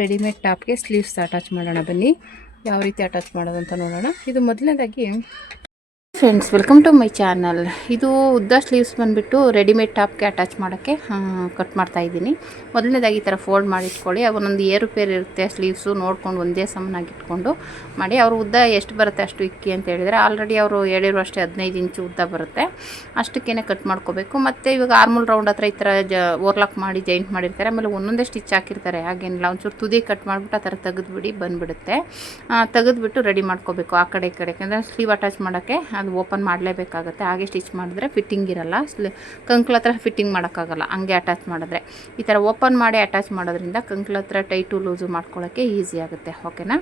Readymade ಟಾಪ್ಗೆ sleeves attach ಮಾಡೋಣ ಬನ್ನಿ. ಯಾವ ರೀತಿ ಅಟ್ಯಾಚ್ ಮಾಡೋದು ಅಂತ ನೋಡೋಣ. ಇದು ಮೊದಲನೇದಾಗಿ friends, welcome to my channel. ಇದು ಉದ್ದ ಸ್ಲೀವ್ಸ್ ಬಂದುಬಿಟ್ಟು ರೆಡಿಮೇಡ್ ಟಾಪ್ಗೆ ಅಟ್ಯಾಚ್ ಮಾಡೋಕ್ಕೆ ಕಟ್ ಮಾಡ್ತಾ ಇದ್ದೀನಿ. ಮೊದಲನೇದಾಗಿ ಈ ಥರ ಫೋಲ್ಡ್ ಮಾಡಿ ಇಟ್ಕೊಳ್ಳಿ. ಅವನೊಂದು ಏರುಪೇರು ಇರುತ್ತೆ ಸ್ಲೀವ್ಸು, ನೋಡ್ಕೊಂಡು ಒಂದೇ ಸಮನಾಗಿ ಇಟ್ಕೊಂಡು ಮಾಡಿ. ಅವ್ರ ಉದ್ದ ಎಷ್ಟು ಬರುತ್ತೆ ಅಷ್ಟು ಇಕ್ಕಿ ಅಂತ ಹೇಳಿದರೆ, ಆಲ್ರೆಡಿ ಅವರು ಹೇಳಿರೋ ಅಷ್ಟೇ 15 ಇಂಚು ಉದ್ದ ಬರುತ್ತೆ, ಅಷ್ಟಕ್ಕೇ ಕಟ್ ಮಾಡ್ಕೋಬೇಕು. ಮತ್ತು ಇವಾಗ ಆರ್ಮಲ್ ರೌಂಡ್ ಹತ್ರ ಈ ಥರ ಓರ್ಲಾಕ್ ಮಾಡಿ ಜಾಯಿಂಟ್ ಮಾಡಿರ್ತಾರೆ. ಆಮೇಲೆ ಒಂದೊಂದೇ ಸ್ಟಿಚ್ ಹಾಕಿರ್ತಾರೆ, ಹಾಗೇನಿಲ್ಲ. ಒಂಚೂರು ತುದಿ ಕಟ್ ಮಾಡಿಬಿಟ್ಟು ಆ ಥರ ತೆಗೆದುಬಿಡಿ, ಬಂದುಬಿಡುತ್ತೆ. ತೆಗೆದುಬಿಟ್ಟು ರೆಡಿ ಮಾಡ್ಕೋಬೇಕು ಆ ಕಡೆ ಈ ಕಡೆ. ಯಾಕಂದರೆ ಸ್ಲೀವ್ ಅಟ್ಯಾಚ್ ಮಾಡೋಕ್ಕೆ ಅದು ಓಪನ್ ಮಾಡಲೇಬೇಕಾಗುತ್ತೆ. ಹಾಗೆ ಸ್ಟಿಚ್ ಮಾಡಿದ್ರೆ ಫಿಟ್ಟಿಂಗ್ ಇರಲ್ಲ, ಕಂಕ್ಲ ಹತ್ರ ಫಿಟ್ಟಿಂಗ್ ಮಾಡೋಕ್ಕಾಗಲ್ಲ. ಹಂಗೆ ಅಟ್ಯಾಚ್ ಮಾಡಿದ್ರೆ ಈ ಥರ ಓಪನ್ ಮಾಡಿ ಅಟ್ಯಾಚ್ ಮಾಡೋದ್ರಿಂದ ಕಂಕ್ಲ ಹತ್ರ ಟೈಟು ಲೂಸು ಮಾಡ್ಕೊಳ್ಳೋಕ್ಕೆ ಈಸಿ ಆಗುತ್ತೆ. ಓಕೆನಾ.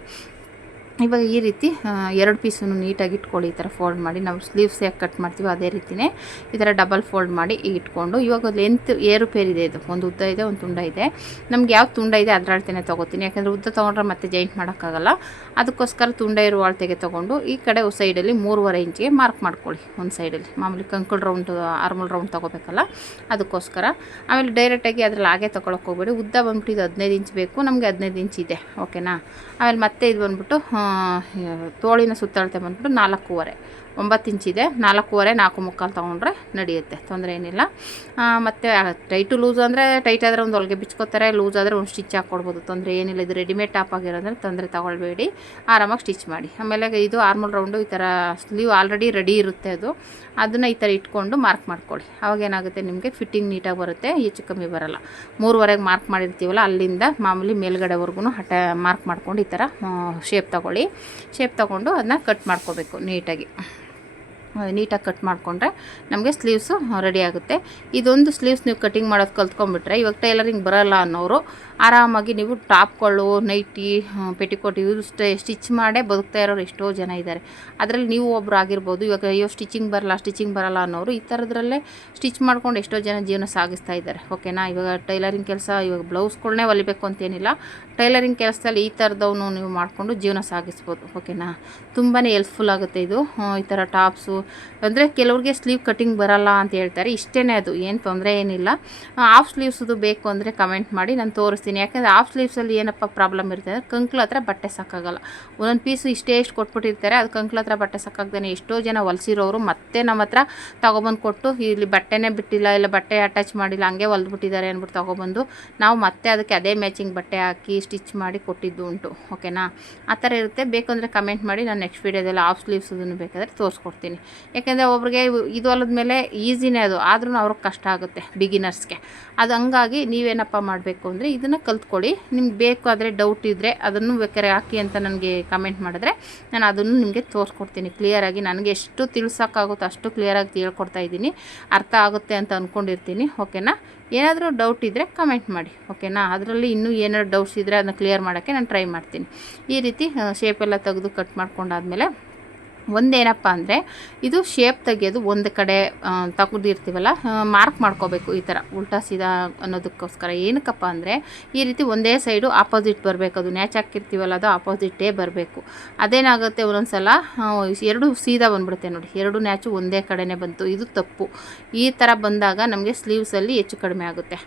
ಇವಾಗ ಈ ರೀತಿ 2 ಪೀಸನ್ನು ನೀಟಾಗಿ ಇಟ್ಕೊಳ್ಳಿ. ಈ ಥರ ಫೋಲ್ಡ್ ಮಾಡಿ, ನಾವು ಸ್ಲೀವ್ಸ್ ಯಾಕೆ ಕಟ್ ಮಾಡ್ತೀವೋ ಅದೇ ರೀತಿಯೇ ಈ ಥರ ಡಬಲ್ ಫೋಲ್ಡ್ ಮಾಡಿ ಇಟ್ಕೊಂಡು, ಇವಾಗ ಲೆಂತ್ ಏರುಪೇರಿದೆ. ಇದು ಒಂದು ಉದ್ದ ಇದೆ, ಒಂದು ತುಂಡ ಇದೆ. ನಮ್ಗೆ ಯಾವ ತುಂಡ ಇದೆ ಅದರ ಅಳತೆನೇ ತೊಗೋತೀನಿ. ಯಾಕಂದರೆ ಉದ್ದ ತೊಗೊಂಡ್ರೆ ಮತ್ತೆ ಜಾಯಿಂಟ್ ಮಾಡೋಕ್ಕಾಗಲ್ಲ. ಅದಕ್ಕೋಸ್ಕರ ತುಂಡ ಇರುವ ಅಳತೆಗೆ ತೊಗೊಂಡು ಈ ಕಡೆ ಸೈಡಲ್ಲಿ 3.5 ಇಂಚಿಗೆ ಮಾರ್ಕ್ ಮಾಡ್ಕೊಳ್ಳಿ. ಒಂದು ಸೈಡಲ್ಲಿ ಮಾಮೂಲಿ ಕಂಕಲ್ ರೌಂಡ್, ಆರ್ಮಲ್ ರೌಂಡ್ ತೊಗೋಬೇಕಲ್ಲ, ಅದಕ್ಕೋಸ್ಕರ. ಆಮೇಲೆ ಡೈರೆಕ್ಟಾಗಿ ಅದ್ರಲ್ಲಿ ಹಾಗೆ ತೊಗೊಳಕ್ಕೆ ಹೋಗ್ಬೇಡಿ. ಉದ್ದ ಬಂದ್ಬಿಟ್ಟು ಇದು 15 ಇಂಚ್ ಬೇಕು ನಮಗೆ, 15 ಇಂಚ್ ಇದೆ. ಓಕೆನಾ. ಆಮೇಲೆ ಮತ್ತೆ ಇದು ಬಂದ್ಬಿಟ್ಟು ತೋಳಿನ ಸುತ್ತಳತೆ ಬಂದ್ಬಿಟ್ಟು 4.5, 9 ಇಂಚಿದೆ. 4.5, 4.75 ತೊಗೊಂಡ್ರೆ ನಡೆಯುತ್ತೆ, ತೊಂದರೆ ಏನಿಲ್ಲ. ಮತ್ತು ಟೈಟು ಲೂಸ್ ಅಂದರೆ ಟೈಟ್ ಆದರೆ ಒಂದು ಹೊಲಿಗೆ ಬಿಚ್ಕೋತಾರೆ, ಲೂಸ್ ಆದರೆ ಒಂದು ಸ್ಟಿಚ್ ಹಾಕ್ಕೊಡ್ಬೋದು, ತೊಂದರೆ ಏನಿಲ್ಲ. ಇದು ರೆಡಿಮೇಡ್ ಟಾಪ್ ಆಗಿರೋದ್ರೆ ತೊಂದರೆ ತಗೊಳ್ಬೇಡಿ, ಆರಾಮಾಗಿ ಸ್ಟಿಚ್ ಮಾಡಿ. ಆಮೇಲೆ ಇದು ಆರ್ಮಲ್ ರೌಂಡು ಈ ಥರ ಸ್ಲೀವ್ ಆಲ್ರೆಡಿ ರೆಡಿ ಇರುತ್ತೆ, ಅದನ್ನು ಈ ಥರ ಇಟ್ಕೊಂಡು ಮಾರ್ಕ್ ಮಾಡ್ಕೊಳ್ಳಿ. ಅವಾಗೇನಾಗುತ್ತೆ, ನಿಮಗೆ ಫಿಟ್ಟಿಂಗ್ ನೀಟಾಗಿ ಬರುತ್ತೆ, ಹೆಚ್ಚು ಕಮ್ಮಿ ಬರೋಲ್ಲ. 3.5ಗೆ ಮಾರ್ಕ್ ಮಾಡಿರ್ತೀವಲ್ಲ, ಅಲ್ಲಿಂದ ಮಾಮೂಲಿ ಮೇಲ್ಗಡೆವರೆಗೂ ಮಾರ್ಕ್ ಮಾಡ್ಕೊಂಡು ಈ ಥರ ಶೇಪ್ ತೊಗೊಂಡು ಅದನ್ನ ಕಟ್ ಮಾಡ್ಕೋಬೇಕು. ನೀಟಾಗಿ ಕಟ್ ಮಾಡಿಕೊಂಡ್ರೆ ನಮಗೆ ಸ್ಲೀವ್ಸು ರೆಡಿ ಆಗುತ್ತೆ. ಇದೊಂದು ಸ್ಲೀವ್ಸ್ ನೀವು ಕಟಿಂಗ್ ಮಾಡೋದು ಕಲ್ತ್ಕೊಂಡ್ಬಿಟ್ರೆ, ಇವಾಗ ಟೈಲರಿಂಗ್ ಬರೋಲ್ಲ ಅನ್ನೋರು ಆರಾಮಾಗಿ ನೀವು ಟಾಪ್ಗಳು, ನೈಟಿ, ಪೆಟಿಕೋಟ್ ಇವು ಸ್ಟಿಚ್ ಮಾಡೇ ಬದುಕ್ತಾ ಇರೋರು ಎಷ್ಟೋ ಜನ ಇದ್ದಾರೆ. ಅದರಲ್ಲಿ ನೀವು ಒಬ್ಬರು ಆಗಿರ್ಬೋದು. ಇವಾಗ ಅಯ್ಯೋ ಸ್ಟಿಚಿಂಗ್ ಬರಲ್ಲ ಅನ್ನೋರು ಈ ಥರದ್ರಲ್ಲೇ ಸ್ಟಿಚ್ ಮಾಡ್ಕೊಂಡು ಎಷ್ಟೋ ಜನ ಜೀವನ ಸಾಗಿಸ್ತಾ ಇದ್ದಾರೆ. ಓಕೆನಾ. ಇವಾಗ ಟೈಲರಿಂಗ್ ಕೆಲಸ, ಇವಾಗ ಬ್ಲೌಸ್ಗಳನ್ನೇ ಹೊಲಿಬೇಕು ಅಂತೇನಿಲ್ಲ, ಟೈಲರಿಂಗ್ ಕೆಲಸದಲ್ಲಿ ಈ ಥರದವನು ನೀವು ಮಾಡಿಕೊಂಡು ಜೀವನ ಸಾಗಿಸ್ಬೋದು. ಓಕೆನಾ. ತುಂಬಾ ಹೆಲ್ಪ್ಫುಲ್ ಆಗುತ್ತೆ ಇದು. ಈ ಥರ ಟಾಪ್ಸು ಅಂದರೆ ಕೆಲವ್ರಿಗೆ ಸ್ಲೀವ್ ಕಟಿಂಗ್ ಬರಲ್ಲ ಅಂತ ಹೇಳ್ತಾರೆ, ಇಷ್ಟೇ, ಅದು ಏನು ತೊಂದರೆ ಏನಿಲ್ಲ. ಹಾಫ್ ಸ್ಲೀವ್ಸದು ಬೇಕು ಅಂದರೆ ಕಮೆಂಟ್ ಮಾಡಿ, ನಾನು ತೋರಿಸ್ತೀನಿ. ಯಾಕಂದರೆ ಹಾಫ್ ಸ್ಲೀವ್ಸಲ್ಲಿ ಏನಪ್ಪ ಪ್ರಾಬ್ಲಮ್ ಇರುತ್ತೆ ಅಂದರೆ, ಕಂಕ್ಲ ಹತ್ರ ಬಟ್ಟೆ ಸಾಕಾಗಲ್ಲ. ಒಂದೊಂದು ಪೀಸು ಇಷ್ಟು ಕೊಟ್ಬಿಟ್ಟಿರ್ತಾರೆ, ಅದು ಕಂಕ್ಲ ಹತ್ರ ಬಟ್ಟೆ ಸಾಕಾಗ್ದೇ ಎಷ್ಟೋ ಜನ ಹೊಲಿಸಿರೋರು ಮತ್ತೆ ನಮ್ಮ ಹತ್ರ ತೊಗೊಬಂದು ಕೊಟ್ಟು, ಇಲ್ಲಿ ಬಟ್ಟೆನೇ ಬಿಟ್ಟಿಲ್ಲ, ಇಲ್ಲ ಬಟ್ಟೆ ಅಟ್ಯಾಚ್ ಮಾಡಿಲ್ಲ, ಹಂಗೆ ಹೊಲ್ದ್ಬಿಟ್ಟಿದ್ದಾರೆ ಅಂದ್ಬಿಟ್ಟು ತೊಗೊಬಂದು ನಾವು ಮತ್ತೆ ಅದಕ್ಕೆ ಅದೇ ಮ್ಯಾಚಿಂಗ್ ಬಟ್ಟೆ ಹಾಕಿ ಸ್ಟಿಚ್ ಮಾಡಿ ಕೊಟ್ಟಿದ್ದು ಉಂಟು. ಓಕೆನಾ. ಆ ಥರ ಇರುತ್ತೆ. ಬೇಕಂದರೆ ಕಮೆಂಟ್ ಮಾಡಿ, ನಾನು ನೆಕ್ಸ್ಟ್ ವೀಡಿಯೋದಲ್ಲಿ ಹಾಫ್ ಸ್ಲೀವ್ಸ್ ಅದನ್ನು ಬೇಕಾದರೆ ತೋರಿಸ್ಕೊಡ್ತೀನಿ. ಯಾಕೆಂದರೆ ಒಬ್ರಿಗೆ ಇದು ಹೊಲದ ಮೇಲೆ ಈಸಿನೇ, ಅದು ಆದ್ರೂ ಅವ್ರಿಗೆ ಕಷ್ಟ ಆಗುತ್ತೆ ಬಿಗಿನರ್ಸ್ಗೆ. ಅದು ಹಂಗಾಗಿ ನೀವೇನಪ್ಪ ಮಾಡಬೇಕು ಅಂದರೆ ಇದನ್ನು ಕಲ್ತ್ಕೊಳ್ಳಿ. ನಿಮ್ಗೆ ಬೇಕು ಆದರೆ ಡೌಟ್ ಇದ್ದರೆ ಅದನ್ನು ಬೇಕಾದ್ರೆ ಹಾಕಿ ಅಂತ ನನಗೆ ಕಮೆಂಟ್ ಮಾಡಿದ್ರೆ ನಾನು ಅದನ್ನು ನಿಮಗೆ ತೋರಿಸ್ಕೊಡ್ತೀನಿ ಕ್ಲಿಯರಾಗಿ. ನನಗೆ ಎಷ್ಟು ತಿಳ್ಸೋಕ್ಕಾಗುತ್ತೋ ಅಷ್ಟು ಕ್ಲಿಯರಾಗಿ ತಿಳ್ಕೊಡ್ತಾ ಇದ್ದೀನಿ, ಅರ್ಥ ಆಗುತ್ತೆ ಅಂತ ಅಂದ್ಕೊಂಡಿರ್ತೀನಿ. ಓಕೆನಾ. ಏನಾದರೂ ಡೌಟ್ ಇದ್ದರೆ ಕಮೆಂಟ್ ಮಾಡಿ. ಓಕೆನಾ. ಅದರಲ್ಲಿ ಇನ್ನೂ ಏನಾದ್ರು ಡೌಟ್ಸ್ ಇದ್ದರೆ ಅದನ್ನು ಕ್ಲಿಯರ್ ಮಾಡೋಕ್ಕೆ ನಾನು ಟ್ರೈ ಮಾಡ್ತೀನಿ. ಈ ರೀತಿ ಶೇಪೆಲ್ಲ ತೆಗೆದು ಕಟ್ ಮಾಡ್ಕೊಂಡಾದ್ಮೇಲೆ ಒಂದೇನಪ್ಪ ಅಂದರೆ, ಇದು ಶೇಪ್ ತೆಗೆಯೋದು ಒಂದು ಕಡೆ ತೆಗೆದಿರ್ತೀವಲ್ಲ, ಮಾರ್ಕ್ ಮಾಡ್ಕೋಬೇಕು ಈ ಥರ ಉಲ್ಟಾ ಸೀದಾ ಅನ್ನೋದಕ್ಕೋಸ್ಕರ. ಏನಕ್ಕಪ್ಪ ಅಂದರೆ, ಈ ರೀತಿ ಒಂದೇ ಸೈಡು ಆಪೋಸಿಟ್ ಬರಬೇಕು. ಅದು ನ್ಯಾಚ್ ಹಾಕಿರ್ತೀವಲ್ಲ, ಅದು ಆಪೋಸಿಟೇ ಬರಬೇಕು. ಅದೇನಾಗುತ್ತೆ ಒಂದೊಂದು ಸಲ 2 ಸೀದಾ ಬಂದ್ಬಿಡುತ್ತೆ ನೋಡಿ, 2 ನ್ಯಾಚು ಒಂದೇ ಕಡೆನೇ ಬಂತು, ಇದು ತಪ್ಪು. ಈ ಥರ ಬಂದಾಗ ನಮಗೆ ಸ್ಲೀವ್ಸಲ್ಲಿ ಹೆಚ್ಚು ಕಡಿಮೆ ಆಗುತ್ತೆ.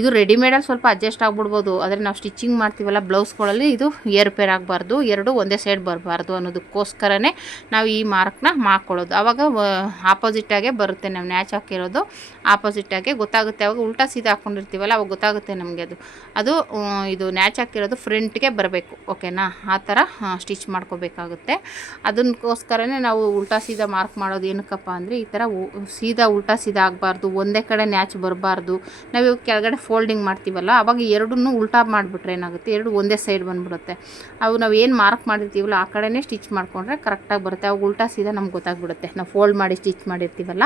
ಇದು ರೆಡಿಮೇಡಲ್ಲಿ ಸ್ವಲ್ಪ ಅಡ್ಜಸ್ಟ್ ಆಗಿಬಿಡ್ಬೋದು, ಆದರೆ ನಾವು ಸ್ಟಿಚಿಂಗ್ ಮಾಡ್ತೀವಲ್ಲ ಬ್ಲೌಸ್ಗಳಲ್ಲಿ ಇದು ಏರುಪೇರು ಆಗಬಾರ್ದು, 2 ಒಂದೇ ಸೈಡ್ ಬರಬಾರ್ದು ಅನ್ನೋದಕ್ಕೋಸ್ಕರನೇ ನಾವು ಈ ಮಾರ್ಕ್ನ ಮಾಡ್ಕೊಳ್ಳೋದು. ಆವಾಗ ಆಪೋಸಿಟಾಗೆ ಬರುತ್ತೆ, ನಾವು ನ್ಯಾಚ್ ಹಾಕಿರೋದು ಆಪೋಸಿಟಾಗೆ ಗೊತ್ತಾಗುತ್ತೆ. ಅವಾಗ ಉಲ್ಟಾ ಸೀದಾ ಹಾಕ್ಕೊಂಡಿರ್ತೀವಲ್ಲ, ಅವಾಗ ಗೊತ್ತಾಗುತ್ತೆ ನಮಗೆ ಅದು ಇದು ನ್ಯಾಚ್ ಹಾಕಿರೋದು ಫ್ರಂಟ್ಗೆ ಬರಬೇಕು. ಓಕೆನಾ. ಆ ಥರ ಸ್ಟಿಚ್ ಮಾಡ್ಕೋಬೇಕಾಗುತ್ತೆ. ಅದಕ್ಕೋಸ್ಕರನೇ ನಾವು ಉಲ್ಟಾ ಸೀದಾ ಮಾರ್ಕ್ ಮಾಡೋದು. ಏನಕ್ಕಪ್ಪ ಅಂದರೆ, ಈ ಥರ ಉಲ್ಟಾ ಸೀದಾ ಆಗಬಾರ್ದು, ಒಂದೇ ಕಡೆ ನ್ಯಾಚ್ ಬರಬಾರ್ದು. ನಾವು ಇವಾಗ ಕೆಳಗಡೆ ಫೋಲ್ಡಿಂಗ್ ಮಾಡ್ತೀವಲ್ಲ, ಅವಾಗ 2 ಉಲ್ಟಾ ಮಾಡಿಬಿಟ್ರೆ ಏನಾಗುತ್ತೆ, 2 ಒಂದೇ ಸೈಡ್ ಬಂದುಬಿಡುತ್ತೆ. ಅವು ನಾವು ಏನು ಮಾರ್ಕ್ ಮಾಡಿರ್ತೀವಲ್ಲ ಆ ಕಡೆನೇ ಸ್ಟಿಚ್ ಮಾಡಿಕೊಂಡ್ರೆ ಕರೆಕ್ಟಾಗಿ ಬರುತ್ತೆ. ಅವಾಗ ಉಲ್ಟಾ ಸೀದಾ ನಮ್ಗೆ ಗೊತ್ತಾಗ್ಬಿಡುತ್ತೆ. ನಾವು ಫೋಲ್ಡ್ ಮಾಡಿ ಸ್ಟಿಚ್ ಮಾಡಿರ್ತೀವಲ್ಲ,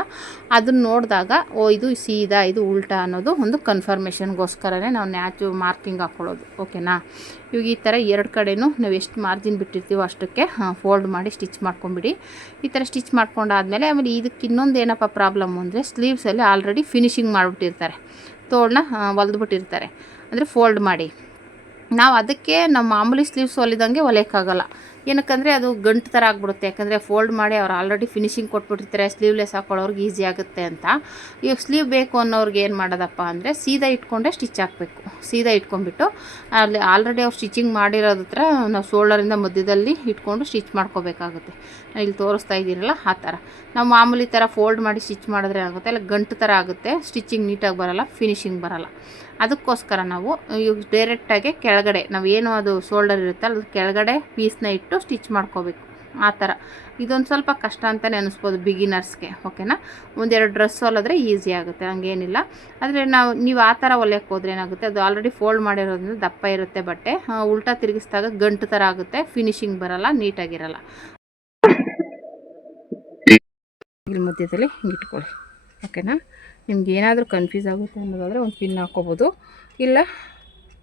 ಅದನ್ನು ನೋಡಿದಾಗ ಇದು ಸೀದಾ ಇದು ಉಲ್ಟಾ ಅನ್ನೋದು ಒಂದು ಕನ್ಫರ್ಮೇಷನ್ಗೋಸ್ಕರನೇ ನಾವು ನ್ಯಾಚು ಮಾರ್ಕಿಂಗ್ ಹಾಕ್ಕೊಳ್ಳೋದು. ಓಕೆನಾ. ಇವಾಗ ಈ ಥರ 2 ಕಡೆನೂ ನಾವು ಎಷ್ಟು ಮಾರ್ಜಿನ್ ಬಿಟ್ಟಿರ್ತೀವೋ ಅಷ್ಟಕ್ಕೆ ಫೋಲ್ಡ್ ಮಾಡಿ ಸ್ಟಿಚ್ ಮಾಡ್ಕೊಂಬಿಡಿ. ಈ ಥರ ಸ್ಟಿಚ್ ಮಾಡ್ಕೊಂಡಾದ್ಮೇಲೆ ಆಮೇಲೆ ಇದಕ್ಕೆ ಇನ್ನೊಂದು ಏನಪ್ಪ ಪ್ರಾಬ್ಲಮ್ಮು ಅಂದರೆ, ಸ್ಲೀವ್ಸಲ್ಲಿ ಆಲ್ರೆಡಿ ಫಿನಿಶಿಂಗ್ ಮಾಡಿಬಿಟ್ಟಿರ್ತಾರೆ, ತೋಳನ್ನ ಹೊಲ್ದ್ಬಿಟ್ಟಿರ್ತಾರೆ, ಅಂದರೆ ಫೋಲ್ಡ್ ಮಾಡಿ ನಾವು ಅದಕ್ಕೆ ನಾವು ಮಾಮೂಲಿ ಸ್ಲೀವ್ಸ್ ಹೊಲಿದಂಗೆ ಹೊಲಿಯೋಕ್ಕಾಗಲ್ಲ. ಏನಕ್ಕಂದರೆ ಅದು ಗಂಟು ಥರ ಆಗಿಬಿಡುತ್ತೆ. ಯಾಕಂದರೆ ಫೋಲ್ಡ್ ಮಾಡಿ ಅವ್ರು ಆಲ್ರೆಡಿ ಫಿನಿಶಿಂಗ್ ಕೊಟ್ಬಿಟ್ಟಿರ್ತಾರೆ, ಸ್ಲೀವ್ಲೆಸ್ ಹಾಕೊಳ್ಳೋರ್ಗೆ ಈಸಿ ಆಗುತ್ತೆ ಅಂತ. ಈಗ ಸ್ಲೀವ್ ಬೇಕು ಅನ್ನೋರ್ಗೆ ಏನು ಮಾಡೋದಪ್ಪ ಅಂದರೆ ಸೀದಾ ಇಟ್ಕೊಂಡೆ ಸ್ಟಿಚ್ ಹಾಕಬೇಕು. ಸೀದಾ ಇಟ್ಕೊಂಡ್ಬಿಟ್ಟು ಅಲ್ಲಿ ಆಲ್ರೆಡಿ ಅವ್ರು ಸ್ಟಿಚಿಂಗ್ ಮಾಡಿರೋದ್ರ ಹತ್ರ ನಾವು ಶೋಲ್ಡರಿಂದ ಮಧ್ಯದಲ್ಲಿ ಇಟ್ಕೊಂಡು ಸ್ಟಿಚ್ ಮಾಡ್ಕೋಬೇಕಾಗುತ್ತೆ. ಇಲ್ಲಿ ತೋರಿಸ್ತಾ ಇದ್ದೀರಲ್ಲ ಆ ಥರ. ನಾವು ಮಾಮೂಲಿ ಥರ ಫೋಲ್ಡ್ ಮಾಡಿ ಸ್ಟಿಚ್ ಮಾಡಿದ್ರೆ ಆಗುತ್ತೆ, ಅಲ್ಲ ಗಂಟು ಥರ ಆಗುತ್ತೆ, ಸ್ಟಿಚಿಂಗ್ ನೀಟಾಗಿ ಬರೋಲ್ಲ, ಫಿನಿಶಿಂಗ್ ಬರೋಲ್ಲ. ಅದಕ್ಕೋಸ್ಕರ ನಾವು ಇವಾಗ ಡೈರೆಕ್ಟಾಗಿ ಕೆಳಗಡೆ ನಾವು ಏನು ಅದು ಶೋಲ್ಡರ್ ಇರುತ್ತೆ ಅದ್ರ ಕೆಳಗಡೆ ಪೀಸ್ನ ಇಟ್ಟು ಸ್ಟಿಚ್ ಮಾಡ್ಕೋಬೇಕು. ಆ ಥರ ಇದೊಂದು ಸ್ವಲ್ಪ ಕಷ್ಟ ಅಂತಲೇ ಅನ್ನಿಸ್ಬೋದು ಬಿಗಿನರ್ಸ್ಗೆ. ಓಕೆನಾ, ಒಂದೆರಡು ಡ್ರೆಸ್ ಹೊಲಿದ್ರೆ ಈಸಿ ಆಗುತ್ತೆ, ಹಂಗೇನಿಲ್ಲ. ಆದರೆ ನೀವು ಆ ಥರ ಹೊಲಿಯೋಕ್ಕೆ ಹೋದ್ರೆ ಏನಾಗುತ್ತೆ, ಅದು ಆಲ್ರೆಡಿ ಫೋಲ್ಡ್ ಮಾಡಿರೋದ್ರಿಂದ ದಪ್ಪ ಇರುತ್ತೆ ಬಟ್ಟೆ, ಉಲ್ಟಾ ತಿರುಗಿಸಿದಾಗ ಗಂಟು ಥರ ಆಗುತ್ತೆ, ಫಿನಿಶಿಂಗ್ ಬರೋಲ್ಲ, ನೀಟಾಗಿರಲ್ಲ. ಇಲ್ಲಿ ಮಧ್ಯದಲ್ಲಿ ಹಿಂಗೆ ಇಟ್ಕೊಳ್ಳಿ. ಓಕೆನಾ, ನಿಮ್ಗೆ ಏನಾದರೂ ಕನ್ಫ್ಯೂಸ್ ಆಗುತ್ತೆ ಅನ್ನೋದಾದರೆ ಒಂದು ಪಿನ್ ಹಾಕ್ಕೋಬೋದು, ಇಲ್ಲ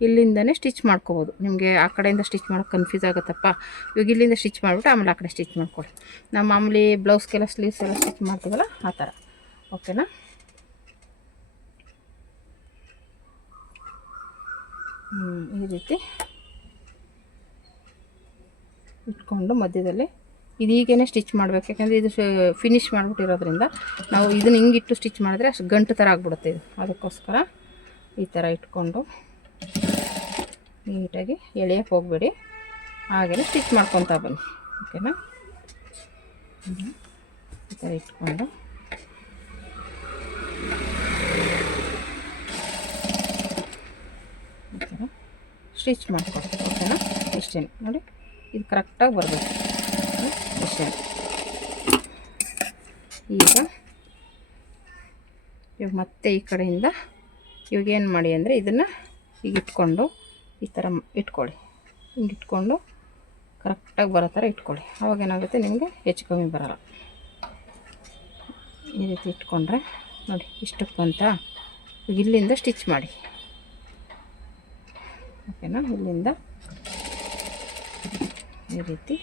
ಇಲ್ಲಿಂದನೇ ಸ್ಟಿಚ್ ಮಾಡ್ಕೋಬೋದು. ನಿಮಗೆ ಆ ಕಡೆಯಿಂದ ಸ್ಟಿಚ್ ಮಾಡೋಕ್ಕೆ ಕನ್ಫ್ಯೂಸ್ ಆಗುತ್ತಪ್ಪ, ಇವಾಗ ಇಲ್ಲಿಂದ ಸ್ಟಿಚ್ ಮಾಡಿಬಿಟ್ಟು ಆಮೇಲೆ ಆ ಕಡೆ ಸ್ಟಿಚ್ ಮಾಡ್ಕೊಳ್ಳಿ. ನಾವು ಮಾಮೂಲಿ ಬ್ಲೌಸ್ಗೆಲ್ಲ ಸ್ಲೀವ್ಸ್ ಎಲ್ಲ ಸ್ಟಿಚ್ ಮಾಡ್ತೀವಲ್ಲ ಆ ಥರ. ಓಕೆನಾ, ಈ ರೀತಿ ಇಟ್ಕೊಂಡು ಮಧ್ಯದಲ್ಲಿ ಇದೀಗೇ ಸ್ಟಿಚ್ ಮಾಡಬೇಕು. ಯಾಕಂದರೆ ಇದು ಫಿನಿಶ್ ಮಾಡಿಬಿಟ್ಟಿರೋದ್ರಿಂದ ನಾವು ಇದನ್ನು ಹಿಂಗಿಟ್ಟು ಸ್ಟಿಚ್ ಮಾಡಿದ್ರೆ ಅಷ್ಟು ಗಂಟು ಥರ ಆಗಿಬಿಡುತ್ತೆ ಇದು. ಅದಕ್ಕೋಸ್ಕರ ಈ ಥರ ಇಟ್ಕೊಂಡು ನೀಟಾಗಿ ಎಳೆಯೋಕ್ಕೆ ಹೋಗಬೇಡಿ, ಹಾಗೆಯೇ ಸ್ಟಿಚ್ ಮಾಡ್ಕೊತಾ ಬನ್ನಿ. ಓಕೆನಾ, ಈ ಥರ ಇಟ್ಕೊಂಡು ಈ ಥರ ಸ್ಟಿಚ್ ಮಾಡ್ಕೊಳ್ಳಿ. ಓಕೆನಾ, ಇಷ್ಟೇ ನೋಡಿ, ಇದು ಕರೆಕ್ಟಾಗಿ ಬರಬೇಕು. ಅಷ್ಟೇ. ಇವಾಗ ಮತ್ತೆ ಈ ಕಡೆಯಿಂದ ಇವಾಗ ಏನು ಮಾಡಿ ಅಂದರೆ ಇದನ್ನು ಈಗ ಇಟ್ಕೊಂಡು ಈ ಥರ ಇಟ್ಕೊಳ್ಳಿ. ಹಿಂಗೆ ಇಟ್ಕೊಂಡು ಕರೆಕ್ಟಾಗಿ ಬರೋ ಥರ ಇಟ್ಕೊಳ್ಳಿ. ಅವಾಗ ಏನಾಗುತ್ತೆ, ನಿಮಗೆ ಹೆಚ್ಚು ಕಮ್ಮಿ ಬರೋಲ್ಲ. ಈ ರೀತಿ ಇಟ್ಕೊಂಡ್ರೆ ನೋಡಿ ಇಷ್ಟಕ್ಕೆ ಅಂತ ಇಲ್ಲಿಂದ ಸ್ಟಿಚ್ ಮಾಡಿ. ಓಕೆನಾ, ಇಲ್ಲಿಂದ ಈ ರೀತಿ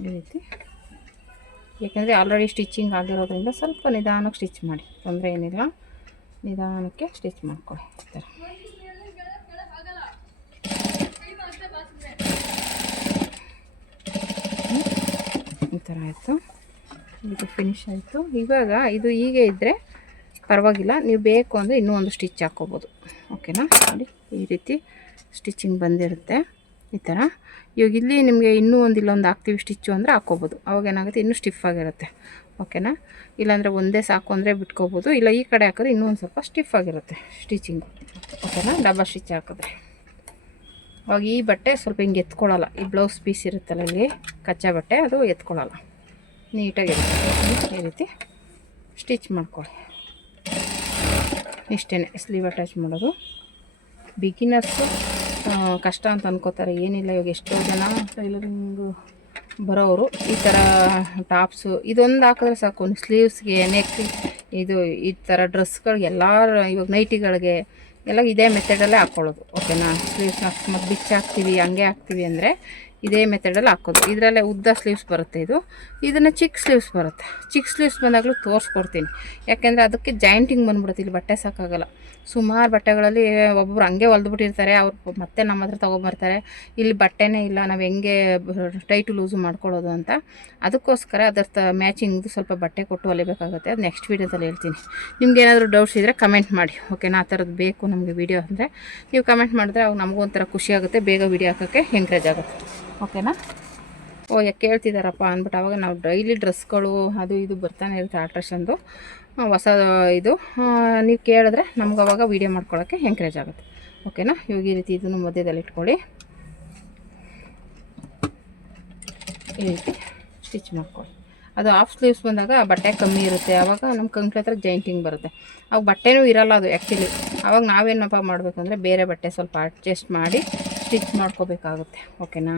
ಈ ರೀತಿ. ಯಾಕೆಂದರೆ ಆಲ್ರೆಡಿ ಸ್ಟಿಚಿಂಗ್ ಆಗಿರೋದ್ರಿಂದ ಸ್ವಲ್ಪ ನಿಧಾನಕ್ಕೆ ಸ್ಟಿಚ್ ಮಾಡಿ, ತೊಂದರೆ ಏನಿಲ್ಲ, ನಿಧಾನಕ್ಕೆ ಸ್ಟಿಚ್ ಮಾಡ್ಕೊಳ್ಳಿ. ಈ ಥರ ಆಯಿತು, ಇದು ಫಿನಿಶ್ ಆಯಿತು. ಇವಾಗ ಇದು ಹೀಗೆ ಇದ್ದರೆ ಪರವಾಗಿಲ್ಲ, ನೀವು ಬೇಕು ಅಂದರೆ ಇನ್ನೂ ಒಂದು ಸ್ಟಿಚ್ ಹಾಕ್ಕೋಬೋದು. ಓಕೆನಾ, ನೋಡಿ ಈ ರೀತಿ ಸ್ಟಿಚಿಂಗ್ ಬಂದಿರುತ್ತೆ ಈ ಥರ. ಇವಾಗ ಇಲ್ಲಿ ನಿಮಗೆ ಇನ್ನೂ ಇಲ್ಲೊಂದು ಹಾಕ್ತೀವಿ ಸ್ಟಿಚ್ಚು ಅಂದರೆ ಹಾಕ್ಕೋಬೋದು. ಅವಾಗ ಏನಾಗುತ್ತೆ, ಇನ್ನೂ ಸ್ಟಿಫ್ ಆಗಿರುತ್ತೆ. ಓಕೆನಾ, ಇಲ್ಲಾಂದರೆ ಒಂದೇ ಸಾಕು ಅಂದರೆ ಬಿಟ್ಕೋಬೋದು, ಇಲ್ಲ ಈ ಕಡೆ ಹಾಕಿದ್ರೆ ಇನ್ನೂ ಒಂದು ಸ್ವಲ್ಪ ಸ್ಟಿಫ್ ಆಗಿರುತ್ತೆ ಸ್ಟಿಚಿಂಗು. ಓಕೆನಾ, ಡಬಲ್ ಸ್ಟಿಚ್ ಹಾಕಿದ್ರೆ ಅವಾಗ ಈ ಬಟ್ಟೆ ಸ್ವಲ್ಪ ಹಿಂಗೆ ಎತ್ಕೊಳ್ಳಲ್ಲ. ಈ ಬ್ಲೌಸ್ ಪೀಸ್ ಇರುತ್ತಲ್ಲ ಇಲ್ಲಿ ಕಚ್ಚಾ ಬಟ್ಟೆ, ಅದು ಎತ್ಕೊಳ್ಳಲ್ಲ, ನೀಟಾಗಿರುತ್ತೆ. ಈ ರೀತಿ ಸ್ಟಿಚ್ ಮಾಡ್ಕೊಳ್ಳಿ. ಇಷ್ಟೇ ಸ್ಲೀವ್ ಅಟ್ಯಾಚ್ ಮಾಡೋದು. ಬಿಗಿನರ್ಸು ಕಷ್ಟ ಅಂತ ಅನ್ಕೋತಾರೆ, ಏನಿಲ್ಲ. ಇವಾಗ ಎಷ್ಟೋ ಜನ ಟೈಲರಿಂಗು ಬರೋರು ಈ ಥರ ಟಾಪ್ಸು ಇದೊಂದು ಹಾಕಿದ್ರೆ ಸಾಕು, ಸ್ಲೀವ್ಸ್ಗೆ, ನೆಕ್, ಇದು ಈ ಥರ ಡ್ರೆಸ್ಗಳಿಗೆ, ಇವಾಗ ನೈಟಿಗಳಿಗೆ ಎಲ್ಲ ಇದೇ ಮೆಥಡಲ್ಲೇ ಹಾಕ್ಕೊಳ್ಳೋದು. ಓಕೆನಾ, ಸ್ಲೀವ್ಸ್ ಮತ್ತು ಬಿಚ್ಚಿ ಹಾಕ್ತೀವಿ, ಹಂಗೆ ಹಾಕ್ತೀವಿ ಅಂದರೆ ಇದೇ ಮೆಥಡಲ್ಲಿ ಹಾಕೋದು. ಇದರಲ್ಲೇ ಉದ್ದ ಸ್ಲೀವ್ಸ್ ಬರುತ್ತೆ, ಇದನ್ನು ಚಿಕ್ಕ ಸ್ಲೀವ್ಸ್ ಬರುತ್ತೆ. ಚಿಕ್ಕ ಸ್ಲೀವ್ಸ್ ಬಂದಾಗಲೂ ತೋರಿಸ್ಕೊಡ್ತೀನಿ, ಯಾಕೆಂದರೆ ಅದಕ್ಕೆ ಜಾಯಿಂಟಿಂಗ್ ಬಂದ್ಬಿಡುತ್ತೆ, ಇಲ್ಲಿ ಬಟ್ಟೆ ಸಾಕಾಗಲ್ಲ. ಸುಮಾರು ಬಟ್ಟೆಗಳಲ್ಲಿ ಒಬ್ಬೊಬ್ರು ಹಂಗೆ ಹೊಲ್ದುಬಿಟ್ಟಿರ್ತಾರೆ, ಅವ್ರು ಮತ್ತೆ ನಮ್ಮ ಹತ್ರ ತೊಗೊಂಬರ್ತಾರೆ, ಇಲ್ಲಿ ಬಟ್ಟೆನೇ ಇಲ್ಲ, ನಾವು ಹೆಂಗೆ ಟೈಟು ಲೂಸು ಮಾಡ್ಕೊಳ್ಳೋದು ಅಂತ. ಅದಕ್ಕೋಸ್ಕರ ಅದರ ಮ್ಯಾಚಿಂಗ್ದು ಸ್ವಲ್ಪ ಬಟ್ಟೆ ಕೊಟ್ಟು ಹೊಲಿಬೇಕಾಗುತ್ತೆ. ಅದು ನೆಕ್ಸ್ಟ್ ವೀಡಿಯೋದಲ್ಲಿ ಹೇಳ್ತೀನಿ. ನಿಮ್ಗೆ ಏನಾದರೂ ಡೌಟ್ಸ್ ಇದ್ದರೆ ಕಮೆಂಟ್ ಮಾಡಿ. ಓಕೆನಾ, ಆ ಥರದ್ದು ಬೇಕು ನಮಗೆ ವೀಡಿಯೋ ಅಂದರೆ ನೀವು ಕಮೆಂಟ್ ಮಾಡಿದ್ರೆ ಅವಾಗ ನಮಗೂ ಒಂಥರ ಖುಷಿ ಆಗುತ್ತೆ, ಬೇಗ ವೀಡಿಯೋ ಹಾಕೋಕ್ಕೆ ಎಂಕರೇಜ್ ಆಗುತ್ತೆ. ಓಕೆನಾ, ಯಾಕೆ ಕೇಳ್ತಿದ್ದಾರಪ್ಪ ಅಂದ್ಬಿಟ್ಟು ಅವಾಗ ನಾವು ಡೈಲಿ ಡ್ರೆಸ್ಗಳು ಅದು ಇದು ಬರ್ತಾನೆ ಇರುತ್ತೆ ಆಲ್ಟ್ರೇಷನ್ದು ಹೊಸ ಇದು. ನೀವು ಕೇಳಿದ್ರೆ ನಮ್ಗೆ ಅವಾಗ ವೀಡಿಯೋ ಮಾಡ್ಕೊಳ್ಳೋಕ್ಕೆ ಎಂಕರೇಜ್ ಆಗುತ್ತೆ. ಓಕೆನಾ, ಇವಾಗ ಈ ರೀತಿ ಇದನ್ನು ಮಧ್ಯದಲ್ಲಿ ಇಟ್ಕೊಳ್ಳಿ, ಈ ರೀತಿ ಸ್ಟಿಚ್ ಮಾಡ್ಕೊಳ್ಳಿ. ಅದು ಹಾಫ್ ಸ್ಲೀವ್ಸ್ ಬಂದಾಗ ಬಟ್ಟೆ ಕಮ್ಮಿ ಇರುತ್ತೆ, ಆವಾಗ ನಮ್ಮ ಕಂಕ್ಳ ಹತ್ರ ಜಾಯಿಂಟಿಂಗ್ ಬರುತ್ತೆ, ಅವಾಗ ಬಟ್ಟೆನೂ ಇರೋಲ್ಲ ಅದು ಆ್ಯಕ್ಚುಲಿ. ಆವಾಗ ನಾವೇನಪ್ಪ ಮಾಡಬೇಕು ಅಂದರೆ ಬೇರೆ ಬಟ್ಟೆ ಸ್ವಲ್ಪ ಅಡ್ಜಸ್ಟ್ ಮಾಡಿ ಸ್ಟಿಚ್ ಮಾಡ್ಕೋಬೇಕಾಗುತ್ತೆ. ಓಕೆನಾ,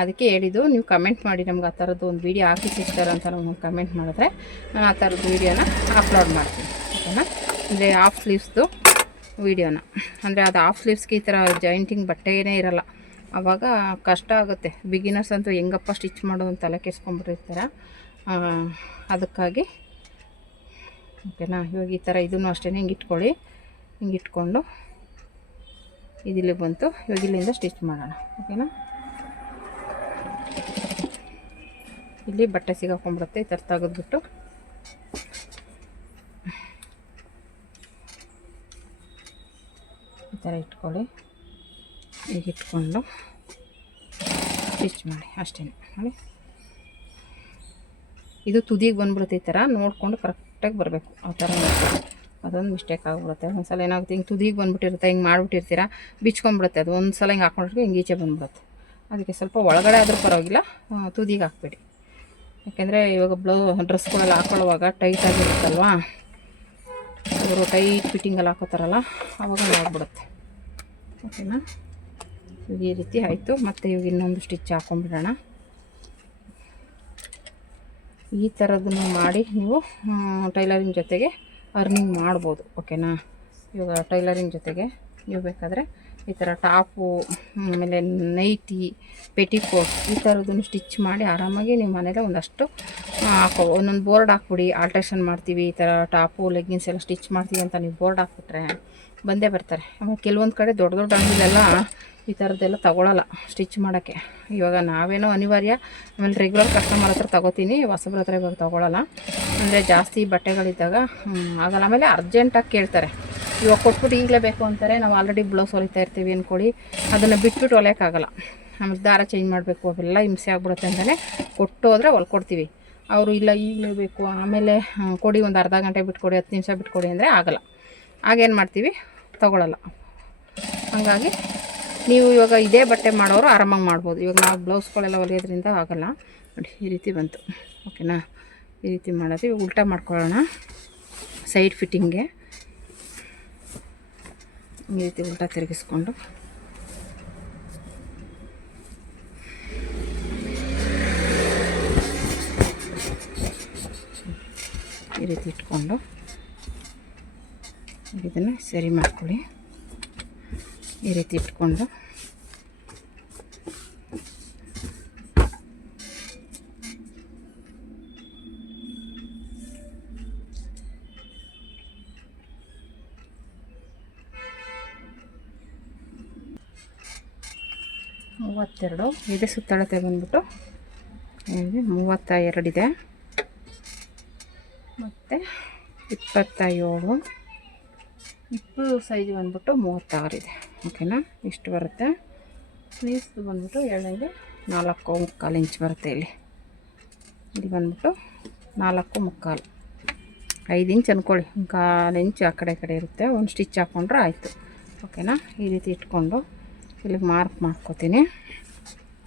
ಅದಕ್ಕೆ ಹೇಳಿದ್ದು. ನೀವು ಕಮೆಂಟ್ ಮಾಡಿ ನಮ್ಗೆ ಆ ಥರದ್ದು ಒಂದು ವೀಡಿಯೋ ಹಾಕಿ ಸಿಗ್ತಾರೆ ಅಂತ ನಮ್ಗೆ ಕಮೆಂಟ್ ಮಾಡಿದ್ರೆ ನಾನು ಆ ಥರದ್ದು ವೀಡಿಯೋನ ಅಪ್ಲೋಡ್ ಮಾಡ್ತೀನಿ. ಓಕೆನಾ, ಅಂದರೆ ಹಾಫ್ ಸ್ಲೀವ್ಸ್ದು ವೀಡಿಯೋನ, ಅಂದರೆ ಅದು ಹಾಫ್ ಸ್ಲೀವ್ಸ್ಗೆ ಈ ಥರ ಜಾಯಿಂಟಿಂಗ್ ಬಟ್ಟೆನೇ ಇರೋಲ್ಲ, ಆವಾಗ ಕಷ್ಟ ಆಗುತ್ತೆ. ಬಿಗಿನರ್ಸ್ ಅಂತೂ ಹೆಂಗಪ್ಪ ಸ್ಟಿಚ್ ಮಾಡೋದು ಅಂತ ತಲೆ ಕೆಸ್ಕೊಂಡ್ಬಿಟ್ಟಿರ್ತಾರೆ. ಅದಕ್ಕಾಗಿ ಓಕೆನಾ. ಇವಾಗ ಈ ಥರ ಇದನ್ನು ಅಷ್ಟೇ ಹಿಂಗೆ ಇಟ್ಕೊಳ್ಳಿ. ಹಿಂಗೆ ಇಟ್ಕೊಂಡು ಇದಿಲ್ಲಿ ಬಂತು. ಇವಾಗ ಇಲ್ಲಿಂದ ಸ್ಟಿಚ್ ಮಾಡೋಣ. ಓಕೆನಾ. ಇಲ್ಲಿ ಬಟ್ಟೆ ಸಿಗಾಕೊಂಡ್ಬಿಡುತ್ತೆ. ಈ ಥರ ತೆಗೆದ್ಬಿಟ್ಟು ಈ ಥರ ಇಟ್ಕೊಳ್ಳಿ. ಈಗ ಇಟ್ಕೊಂಡು ಸ್ಟಿಚ್ ಮಾಡಿ ಅಷ್ಟೇ ನೋಡಿ. ಇದು ತುದಿಗೆ ಬಂದ್ಬಿಡುತ್ತೆ. ಈ ಥರ ನೋಡಿಕೊಂಡು ಕರೆಕ್ಟಾಗಿ ಬರಬೇಕು. ಆ ಥರ ಅದೊಂದು ಮಿಸ್ಟೇಕ್ ಆಗಿಬಿಡುತ್ತೆ. ಒಂದು ಸಲ ಏನಾಗುತ್ತೆ, ಹಿಂಗೆ ತುದಿಗೆ ಬಂದುಬಿಟ್ಟಿರುತ್ತೆ, ಹಿಂಗೆ ಮಾಡಿಬಿಟ್ಟಿರ್ತೀರ, ಬಿಚ್ಕೊಂಡ್ಬಿಡುತ್ತೆ. ಅದು ಒಂದು ಸಲ ಹಿಂಗೆ ಹಾಕೊಂಡ್ರೆ ಹಿಂಗೆ ಈಚೆ ಬಂದ್ಬಿಡುತ್ತೆ. ಅದಕ್ಕೆ ಸ್ವಲ್ಪ ಒಳಗಡೆ ಆದರೂ ಪರವಾಗಿಲ್ಲ, ತುದಿಗೆ ಹಾಕ್ಬೇಡಿ. ಯಾಕೆಂದರೆ ಇವಾಗ ಡ್ರೆಸ್ಗಳೆಲ್ಲ ಹಾಕೊಳ್ಳುವಾಗ ಟೈಟಾಗಿರುತ್ತಲ್ವ, ಅವರು ಟೈಟ್ ಫಿಟ್ಟಿಂಗಲ್ಲಿ ಹಾಕೋತಾರಲ್ಲ, ಆವಾಗ ನೋಡ್ಬಿಡುತ್ತೆ. ಓಕೆನಾ. ಈ ರೀತಿ ಆಯಿತು. ಮತ್ತು ಇವಾಗ ಇನ್ನೊಂದು ಸ್ಟಿಚ್ ಹಾಕೊಂಡ್ಬಿಡೋಣ. ಈ ಥರದನ್ನು ಮಾಡಿ ನೀವು ಟೈಲರಿಂಗ್ ಜೊತೆಗೆ ಅರ್ನಿಂಗ್ ಮಾಡ್ಬೋದು. ಓಕೆನಾ. ಇವಾಗ ಟೈಲರಿಂಗ್ ಜೊತೆಗೆ ನೀವು ಬೇಕಾದರೆ ಈ ಥರ ಟಾಪು, ಆಮೇಲೆ ನೈಟಿ, ಪೆಟಿಕೋಟ್ ಈ ಥರದನ್ನು ಸ್ಟಿಚ್ ಮಾಡಿ ಆರಾಮಾಗಿ ನಿಮ್ಮ ಮನೇಲೆ ಒಂದಷ್ಟು ಒಂದೊಂದು ಬೋರ್ಡ್ ಹಾಕ್ಬಿಡಿ. ಆಲ್ಟ್ರೇಷನ್ ಮಾಡ್ತೀವಿ, ಈ ಥರ ಟಾಪು ಲೆಗ್ಗಿನ್ಸ್ ಎಲ್ಲ ಸ್ಟಿಚ್ ಮಾಡ್ತೀವಿ ಅಂತ ನೀವು ಬೋರ್ಡ್ ಹಾಕ್ಬಿಟ್ರೆ ಬಂದೇ ಬರ್ತಾರೆ. ಆಮೇಲೆ ಕೆಲವೊಂದು ಕಡೆ ದೊಡ್ಡ ದೊಡ್ಡ ಅಂಗಡಿಲೆಲ್ಲ ಈ ಥರದ್ದೆಲ್ಲ ತೊಗೊಳಲ್ಲ ಸ್ಟಿಚ್ ಮಾಡೋಕ್ಕೆ. ಇವಾಗ ನಾವೇನೋ ಅನಿವಾರ್ಯ, ಆಮೇಲೆ ರೆಗ್ಯುಲರ್ ಕಸ್ಟಮರ್ ಹತ್ರ ತೊಗೋತೀನಿ, ಹೊಸಬ್ರ ಹತ್ರ ಇವಾಗ ತೊಗೊಳಲ್ಲ. ಅಂದರೆ ಜಾಸ್ತಿ ಬಟ್ಟೆಗಳಿದ್ದಾಗ ಆಗಲ್ಲ. ಆಮೇಲೆ ಅರ್ಜೆಂಟಾಗಿ ಕೇಳ್ತಾರೆ, ಇವಾಗ ಕೊಟ್ಬಿಟ್ಟು ಈಗಲೇ ಬೇಕು ಅಂತಾರೆ. ನಾವು ಆಲ್ರೆಡಿ ಬ್ಲೌಸ್ ಹೊಲಿತಾ ಇರ್ತೀವಿ ಅಂದ್ಕೊಳ್ಳಿ, ಅದನ್ನು ಬಿಟ್ಬಿಟ್ಟು ಹೊಲಿಯೋಕ್ಕಾಗಲ್ಲ. ಆಮೇಲೆ ದಾರ ಚೇಂಜ್ ಮಾಡಬೇಕು, ಅವೆಲ್ಲ ಹಿಂಸೆ ಆಗ್ಬಿಡುತ್ತೆ ಅಂತಲೇ ಕೊಟ್ಟು ಹೋದರೆ ಹೊಲ್ಕೊಡ್ತೀವಿ. ಅವರು ಇಲ್ಲ ಈಗಲೇ ಬೇಕು, ಆಮೇಲೆ ಕೊಡಿ, ಒಂದು ಅರ್ಧ ಗಂಟೆ ಬಿಟ್ಕೊಡಿ, 10 ನಿಮಿಷ ಬಿಟ್ಕೊಡಿ ಅಂದರೆ ಆಗಲ್ಲ. ಆಗೇನು ಮಾಡ್ತೀವಿ, ತೊಗೊಳಲ್ಲ. ಹಾಗಾಗಿ ನೀವು ಇವಾಗ ಇದೇ ಬಟ್ಟೆ ಮಾಡೋರು ಆರಾಮಾಗಿ ಮಾಡ್ಬೋದು. ಇವಾಗ ನಾವು ಬ್ಲೌಸ್ಗಳೆಲ್ಲ ಹೊಲಿಯೋದ್ರಿಂದ ಆಗಲ್ಲ ನೋಡಿ. ಈ ರೀತಿ ಬಂತು. ಓಕೆನಾ. ಈ ರೀತಿ ಮಾಡೋದು. ಇವಾಗ ಉಲ್ಟಾ ಮಾಡ್ಕೊಳ್ಳೋಣ. ಸೈಡ್ ಫಿಟ್ಟಿಂಗ್ಗೆ ಈ ರೀತಿ ಉಲ್ಟಾ ತಿರುಗಿಸ್ಕೊಂಡು ಈ ರೀತಿ ಇಟ್ಕೊಂಡು ಇದನ್ನು ಸರಿ ಮಾಡ್ಕೊಳ್ಳಿ. ಈ ರೀತಿ ಇಟ್ಕೊಂಡು ಮೂವತ್ತೆರಡು ಇದೆ ಸುತ್ತಳತೆ ಬಂದ್ಬಿಟ್ಟು 32 ಇದೆ. ಮತ್ತು 27 ಇಪ್ಪು ಸೈಜ್ ಬಂದ್ಬಿಟ್ಟು 36 ಇದೆ. ಓಕೆನಾ. ಇಷ್ಟು ಬರುತ್ತೆ. ಸ್ಲೀವ್ಸ್ದು ಬಂದ್ಬಿಟ್ಟು 4.25 ಇಂಚ್ ಬರುತ್ತೆ. ಇಲ್ಲಿ ಬಂದ್ಬಿಟ್ಟು 4.25, 5 ಇಂಚ್ ಅಂದ್ಕೊಳ್ಳಿ. 1/4 ಇಂಚ್ ಆ ಕಡೆ ಇರುತ್ತೆ. ಒಂದು ಸ್ಟಿಚ್ ಹಾಕ್ಕೊಂಡ್ರೆ ಆಯಿತು. ಓಕೆನಾ. ಈ ರೀತಿ ಇಟ್ಕೊಂಡು ಇಲ್ಲಿಗೆ ಮಾರ್ಕ್ ಮಾಡ್ಕೋತೀನಿ.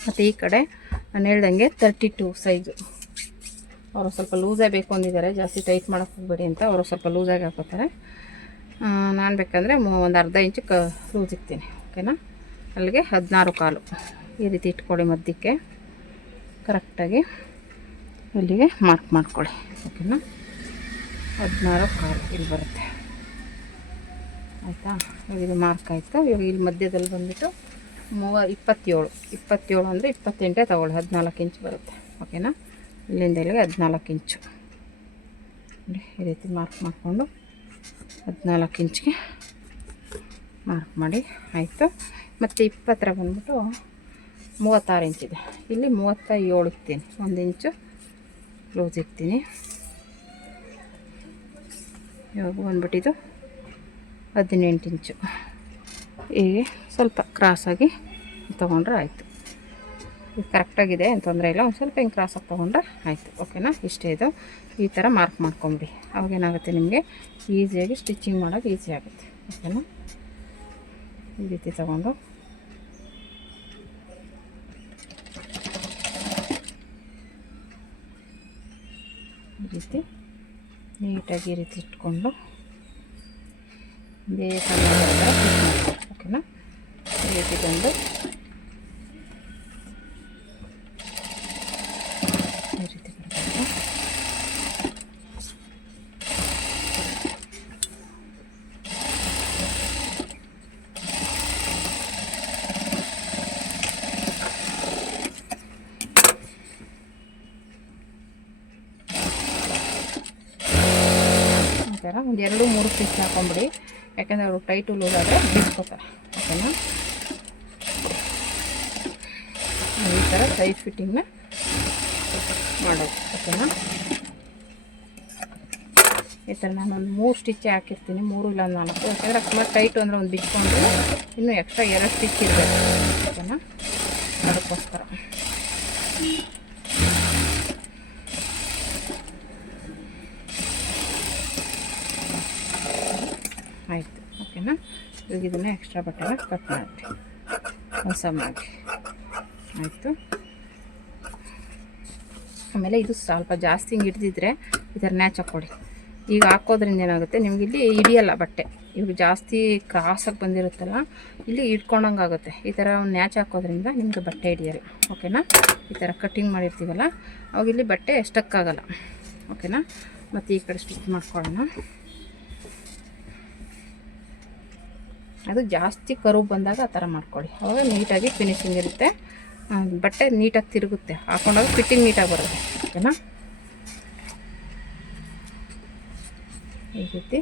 ಮತ್ತು ಈ ಕಡೆ ನಾನು ಹೇಳ್ದಂಗೆ 32 ಸೈಜು. ಅವರು ಸ್ವಲ್ಪ ಲೂಸೇ ಬೇಕು ಅಂದಿದ್ದಾರೆ, ಜಾಸ್ತಿ ಟೈಟ್ ಮಾಡೋಕ್ಕೆ ಹೋಗಬೇಡಿ ಅಂತ. ಅವರು ಸ್ವಲ್ಪ ಲೂಸಾಗಿ ಹಾಕೋತಾರೆ. ನಾನು ಬೇಕಂದರೆ ಒಂದು ಅರ್ಧ ಇಂಚು ಲೂಸ್ ಇಕ್ತೀನಿ. ಓಕೆನಾ. ಅಲ್ಲಿಗೆ 16.25 ಈ ರೀತಿ ಇಟ್ಕೊಳ್ಳಿ. ಮಧ್ಯಕ್ಕೆ ಕರೆಕ್ಟಾಗಿ ಇಲ್ಲಿಗೆ ಮಾರ್ಕ್ ಮಾಡ್ಕೊಳ್ಳಿ. ಓಕೆನಾ. 16.25 ಇಲ್ಲಿ ಬರುತ್ತೆ. ಆಯಿತಾ. ಇದು ಮಾರ್ಕ್ ಆಯಿತು. ಇವಾಗ ಇಲ್ಲಿ ಮಧ್ಯದಲ್ಲಿ ಬಂದುಬಿಟ್ಟು 27 ಅಂದರೆ 28 ತಗೊಳ್ಳಿ. 14 ಇಂಚ್ ಬರುತ್ತೆ. ಓಕೆನಾ. ಇಲ್ಲಿಂದ ಇಲ್ಲಿಗೆ 14 ಇಂಚು ಈ ರೀತಿ ಮಾರ್ಕ್ ಮಾಡಿಕೊಂಡು 14 ಇಂಚ್ಗೆ ಮಾರ್ಕ್ ಮಾಡಿ ಆಯಿತು. ಮತ್ತು 20 ಬಂದ್ಬಿಟ್ಟು 36 ಇಂಚಿದೆ. ಇಲ್ಲಿ 37 ಇಕ್ತೀನಿ. 1 ಇಂಚು ಲೂಸ್ ಇಕ್ತೀನಿ. ಇವಾಗ ಬಂದ್ಬಿಟ್ಟಿದ್ದು 18 ಇಂಚು. ಹೀಗೆ ಸ್ವಲ್ಪ ಕ್ರಾಸಾಗಿ ತೊಗೊಂಡ್ರೆ ಆಯಿತು. ಇದು ಕರೆಕ್ಟಾಗಿದೆ, ಏನು ತೊಂದರೆ ಇಲ್ಲ. ಒಂದು ಸ್ವಲ್ಪ ಹಿಂಗೆ ಕ್ರಾಸಾಗಿ ತೊಗೊಂಡ್ರೆ ಆಯಿತು. ಓಕೆನಾ. ಇಷ್ಟೇ ಇದು. ಈ ಥರ ಮಾರ್ಕ್ ಮಾಡ್ಕೊಂಬಿಡಿ. ಅವಾಗೇನಾಗುತ್ತೆ, ನಿಮಗೆ ಈಸಿಯಾಗಿ ಸ್ಟಿಚಿಂಗ್ ಮಾಡೋದು ಈಸಿ ಆಗುತ್ತೆ. ಓಕೆನಾ. ಈ ರೀತಿ ತೊಗೊಂಡು ಈ ರೀತಿ ನೀಟಾಗಿ ಈ ರೀತಿ ಇಟ್ಕೊಂಡು ಓಕೆನಾ. ಈ ರೀತಿ ಬಂದು ಈ ರೀತಿ ಬರಬೇಕು. ಥರ ಒಂದು 2-3 ಸ್ಟಿಚ್ ಹಾಕೊಂಬಿಡಿ, ಯಾಕೆಂದರೆ ಅವರು ಟೈಟು ಲೂಸ್ ಆದರೆ ಬಿಡ್ಸ್ಕೊತಾರೆ. ಓಕೆನಾ, ಈ ಥರ ಸೈಡ್ ಫಿಟ್ಟಿಂಗ್ನ ಮಾಡೋದು. ಓಕೆನಾ, ಈ ಥರ ನಾನೊಂದು 3 ಸ್ಟಿಚ್ಚೇ ಹಾಕಿರ್ತೀನಿ, 3 ಇಲ್ಲ 4, ಯಾಕೆಂದರೆ ಅಕಸ್ಮಾತ್ ಟೈಟು ಅಂದರೆ ಒಂದು ಬಿಚ್ಕೊಂಡು ಇನ್ನೂ ಎಕ್ಸ್ಟ್ರಾ 2 ಸ್ಟಿಚ್ ಇರಬೇಕು. ಓಕೆನಾ, ಅದಕ್ಕೋಸ್ಕರ ಆಯಿತು. ಓಕೆನಾ, ಇವಾಗ ಇದನ್ನು ಎಕ್ಸ್ಟ್ರಾ ಬಟ್ಟೆನ ಕಟ್ ಮಾಡಿ ಹೊಸ ಮಾಡಿ ಆಯಿತು. ಆಮೇಲೆ ಇದು ಸ್ವಲ್ಪ ಜಾಸ್ತಿ ಹಿಂಗೆ ಹಿಡ್ದಿದ್ರೆ ಈ ಥರ ನ್ಯಾಚ್ ಹಾಕ್ಕೊಡಿ. ಈಗ ಹಾಕೋದ್ರಿಂದ ಏನಾಗುತ್ತೆ, ನಿಮ್ಗೆ ಇಲ್ಲಿ ಹಿಡಿಯಲ್ಲ ಬಟ್ಟೆ. ಇವಾಗ ಜಾಸ್ತಿ ಕ್ರಾಸಾಗಿ ಬಂದಿರುತ್ತಲ್ಲ, ಇಲ್ಲಿ ಹಿಡ್ಕೊಂಡಂಗೆ ಆಗುತ್ತೆ. ಈ ಥರ ಒಂದು ನ್ಯಾಚ್ ಹಾಕೋದ್ರಿಂದ ನಿಮಗೆ ಬಟ್ಟೆ ಹಿಡಿಯಲ್ಲ. ಓಕೆನಾ, ಈ ಥರ ಕಟ್ಟಿಂಗ್ ಮಾಡಿರ್ತೀವಲ್ಲ ಅವಾಗ ಇಲ್ಲಿ ಬಟ್ಟೆ ಸ್ಟಕ್ಕಾಗಲ್ಲ. ಓಕೆನಾ, ಮತ್ತು ಈ ಕಡೆ ಸ್ಟಿಚ್ ಮಾಡ್ಕೊಳ್ಳೋಣ. ಅದು ಜಾಸ್ತಿ ಕರುವು ಬಂದಾಗ ಆ ಥರ ಮಾಡ್ಕೊಳ್ಳಿ, ಅವಾಗ ನೀಟಾಗಿ ಫಿನಿಶಿಂಗ್ ಇರುತ್ತೆ, ಬಟ್ಟೆ ನೀಟಾಗಿ ತಿರುಗುತ್ತೆ, ಹಾಕೊಂಡಾಗ ಫಿಟ್ಟಿಂಗ್ ನೀಟಾಗಿ ಬರುತ್ತೆ. ಓಕೆನಾ, ಈ ರೀತಿ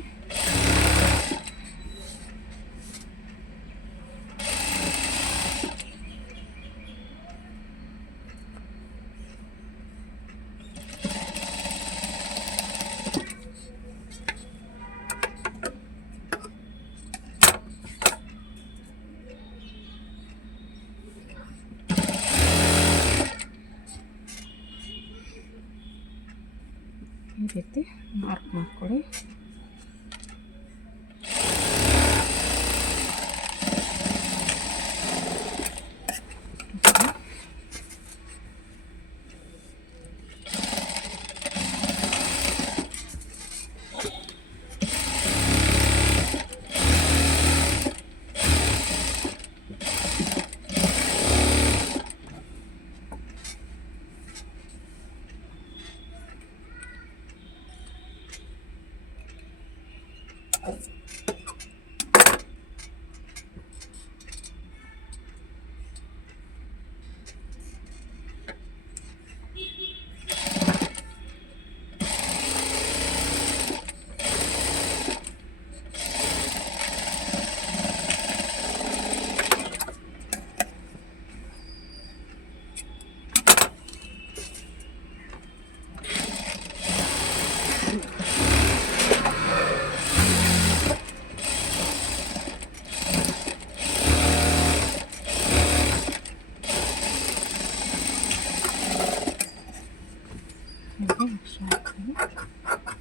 ಮಾರ್ಕ್ ಮಾಡ್ಕೊಳ್ಳಿ.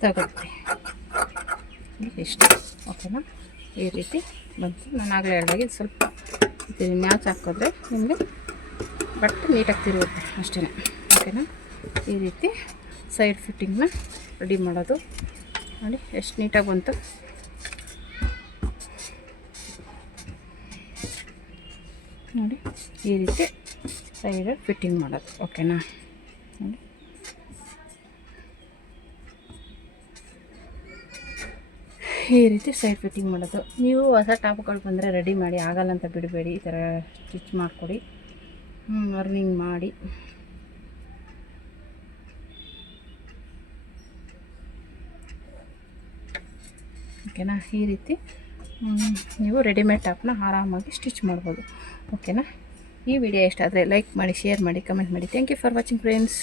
ತಗೊಳ್ಳಿ ಇಷ್ಟು. ಓಕೆನಾ, ಈ ರೀತಿ ಬಂತು. ನಾನು ಆಗಲೇ ಹೇಳಿದಾಗೆ ಸ್ವಲ್ಪ ನ್ಯಾಚ್ ಹಾಕಿದ್ರೆ ನಿಮಗೆ ಬಟ್ಟೆ ನೀಟಾಗಿ ತಿರುಗುತ್ತೆ ಅಷ್ಟೇ. ಓಕೆನಾ, ಈ ರೀತಿ ಸೈಡ್ ಫಿಟ್ಟಿಂಗ್ನ ರೆಡಿ ಮಾಡೋದು ನೋಡಿ, ಎಷ್ಟು ನೀಟಾಗಿ ಬಂತು ನೋಡಿ. ಈ ರೀತಿ ಸೈಡ್ ಫಿಟ್ಟಿಂಗ್ ಮಾಡೋದು. ಓಕೆನಾ, ನೋಡಿ ಈ ರೀತಿ ಸೈಡ್ ಫಿಟ್ಟಿಂಗ್ ಮಾಡೋದು. ನೀವು ಹೊಸ ಟಾಪ್ಗಳು ಬಂದರೆ ರೆಡಿ ಮಾಡಿ, ಆಗಲ್ಲ ಅಂತ ಬಿಡಬೇಡಿ, ಈ ಥರ ಸ್ಟಿಚ್ ಮಾಡಿಕೊಡಿ, ಅರ್ನಿಂಗ್ ಮಾಡಿ. ಓಕೆನಾ, ಈ ರೀತಿ ನೀವು ರೆಡಿಮೇಡ್ ಟಾಪ್ನ ಆರಾಮಾಗಿ ಸ್ಟಿಚ್ ಮಾಡ್ಬೋದು. ಓಕೆನಾ, ಈ ವಿಡಿಯೋ ಇಷ್ಟ ಆದರೆ ಲೈಕ್ ಮಾಡಿ, ಶೇರ್ ಮಾಡಿ, ಕಮೆಂಟ್ ಮಾಡಿ. Thank you for watching friends.